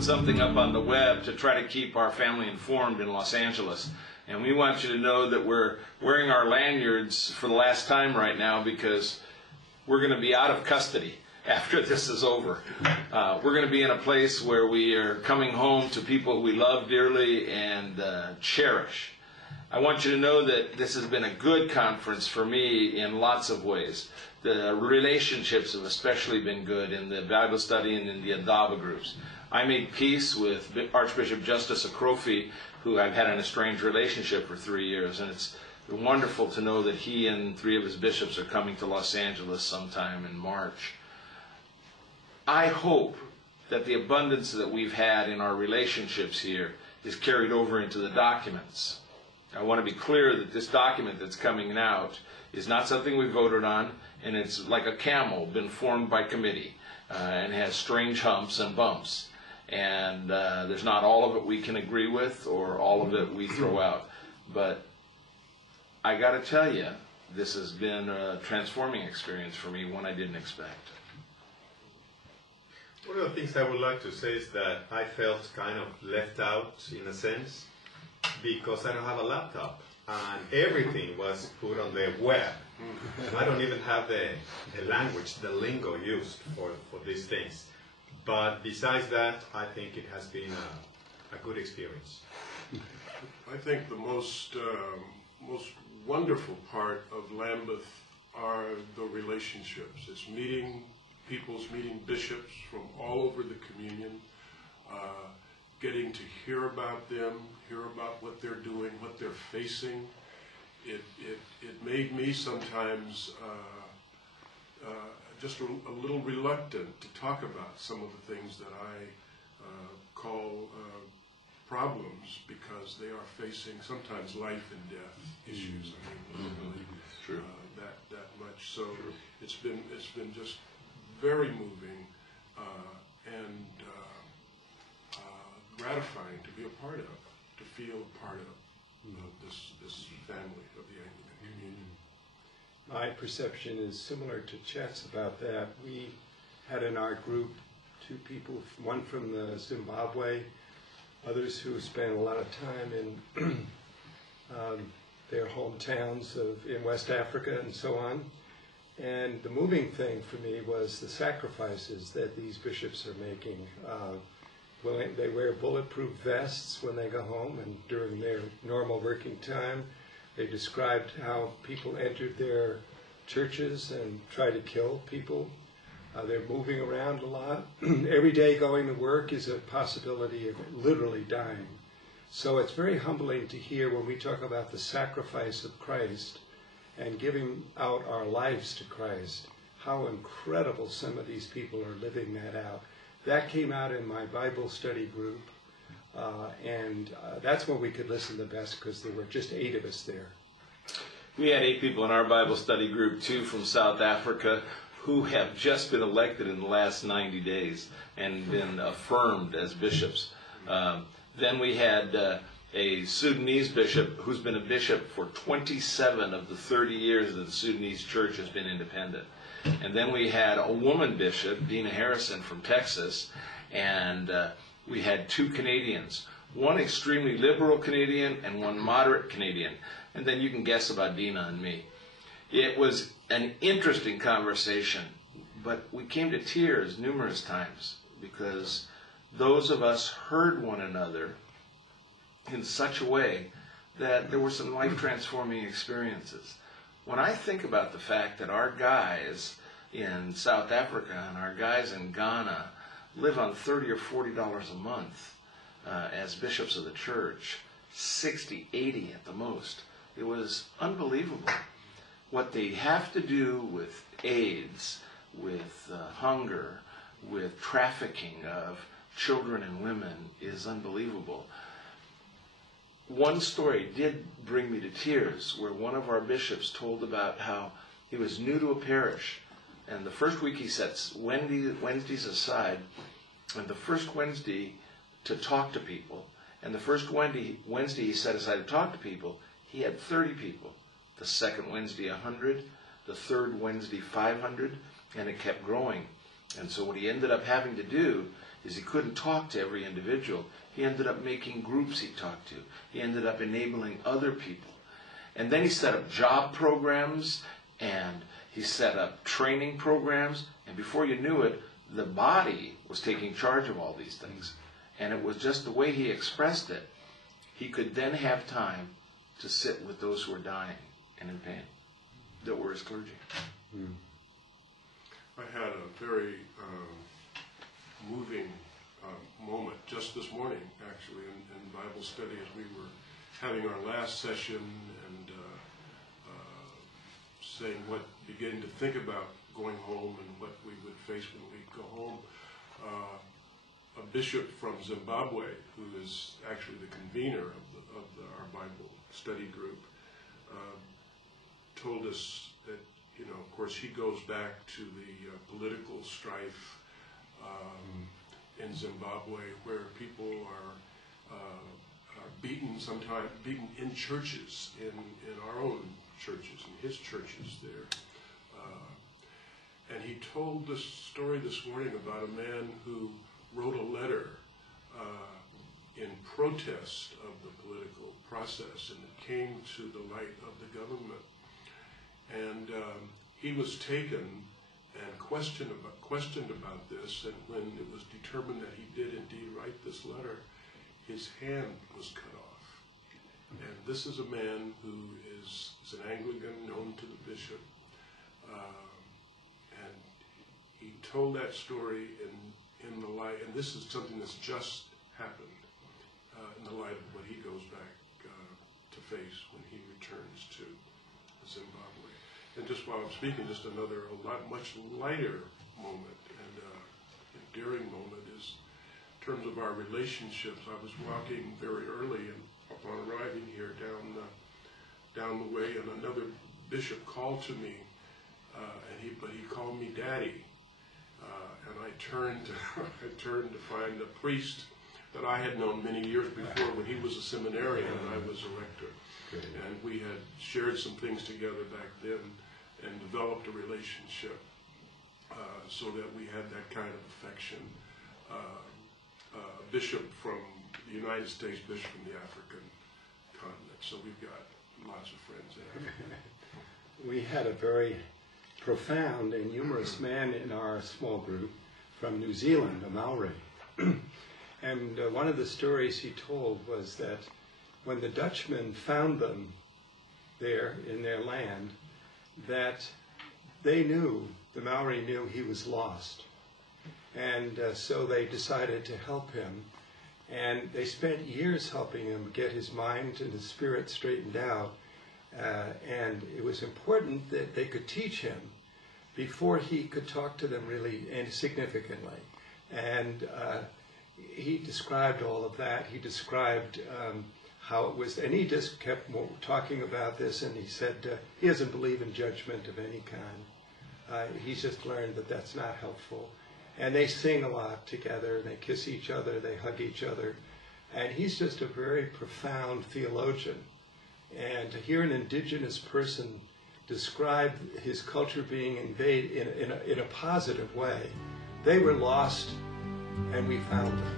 Something up on the web to try to keep our family informed in Los Angeles, and we want you to know that we're wearing our lanyards for the last time right now because we're going to be out of custody after this is over. We're going to be in a place where we are coming home to people we love dearly and cherish. I want you to know that this has been a good conference for me in lots of ways. The relationships have especially been good in the Bible study and in the Adaba groups. I made peace with Archbishop Justice Akrofi, who I've had an estranged relationship for 3 years, and it's wonderful to know that he and 3 of his bishops are coming to Los Angeles sometime in March. I hope that the abundance that we've had in our relationships here is carried over into the documents. I want to be clear that this document that's coming out is not something we voted on, and it's like a camel, been formed by committee, and has strange humps and bumps. And there's not all of it we can agree with or all of it we throw out. But I got to tell you, this has been a transforming experience for me, one I didn't expect. One of the things I would like to say is that I felt kind of left out in a sense because I don't have a laptop and everything was put on the web. I don't even have the language, the lingo used for these things. But besides that, I think it has been a good experience. I think the most wonderful part of Lambeth are the relationships. It's meeting bishops from all over the communion, getting to hear about them, hear about what they're doing, what they're facing. It made me sometimes just a little reluctant to talk about some of the things that I call problems because they are facing sometimes life and death issues. I mean, literally, that much. So it's been just very moving and gratifying to be a part of, to feel a part of this family of the Anglican Communion. My perception is similar to Chet's about that. We had in our group 2 people, one from Zimbabwe, others who spent a lot of time in their hometowns in West Africa and so on. And the moving thing for me was the sacrifices that these bishops are making. They wear bulletproof vests when they go home, and during their normal working time, they described how people entered their churches and tried to kill people. They're moving around a lot. Every day going to work is a possibility of literally dying. So it's very humbling to hear when we talk about the sacrifice of Christ and giving out our lives to Christ, how incredible some of these people are living that out. That came out in my Bible study group, and that's when we could listen the best because there were just 8 of us there. We had 8 people in our Bible study group, 2 from South Africa, who have just been elected in the last 90 days and been affirmed as bishops. Then we had a Sudanese bishop who's been a bishop for 27 of the 30 years that the Sudanese church has been independent. And then we had a woman bishop, Dina Harrison from Texas, and we had 2 Canadians, one extremely liberal Canadian and one moderate Canadian. And then you can guess about Dina and me. It was an interesting conversation, but we came to tears numerous times because those of us heard one another in such a way that there were some life-transforming experiences. When I think about the fact that our guys in South Africa and our guys in Ghana live on $30 or $40 a month as bishops of the church, 60, 80 at the most, it was unbelievable. What they have to do with AIDS, with hunger, with trafficking of children and women is unbelievable. One story did bring me to tears where one of our bishops told about how he was new to a parish, and the first week he sets Wednesdays aside, and the first Wednesday to talk to people, and the first Wednesday he set aside to talk to people, he had 30 people. The second Wednesday, 100. The third Wednesday, 500. And it kept growing. And so what he ended up having to do is he couldn't talk to every individual. He ended up making groups he talked to. He ended up enabling other people. And then he set up job programs, and he set up training programs, and before you knew it, the body was taking charge of all these things. And it was just the way he expressed it. He could then have time to sit with those who were dying and in pain, that were his clergy. I had a very moving moment just this morning, actually, in Bible study as we were having our last session and saying beginning to think about going home and what we would face when we go home. A bishop from Zimbabwe, who is actually the convener of our Bible study group, told us that, of course, he goes back to the political strife in Zimbabwe, where people are beaten, sometimes beaten in churches, in our own churches, in his churches there. And he told this story this morning about a man who wrote a letter in protest of the political process, and it came to the light of the government. And he was taken and questioned about this, and when it was determined that he did indeed write this letter, his hand was cut off. And this is a man who is an Anglican, known to the bishop, and he told that story in the light, and this is something that's just happened, in the light of what he goes back to face when he returns to Zimbabwe. And just while I'm speaking, just much lighter moment and endearing moment is in terms of our relationships. I was walking very early, and upon arriving here down the way, and another bishop called to me, but he called me Daddy, and I turned to find a priest that I had known many years before when he was a seminarian and I was a rector. And we had shared some things together back then and developed a relationship so that we had that kind of affection. Bishop from the United States, bishop from the African continent. So we've got lots of friends there. We had a very profound and humorous man in our small group from New Zealand, a Maori. And one of the stories he told was that when the Dutchmen found them there in their land, that the Maori knew he was lost. And so they decided to help him. And they spent years helping him get his mind and his spirit straightened out. And it was important that they could teach him before he could talk to them really and significantly. And he described all of that. He described how it was, and he just kept talking about this, and he said he doesn't believe in judgment of any kind. He's just learned that that's not helpful. And they sing a lot together, they kiss each other, they hug each other. And he's just a very profound theologian. And to hear an indigenous person describe his culture being invaded in a positive way, they were lost and we found them.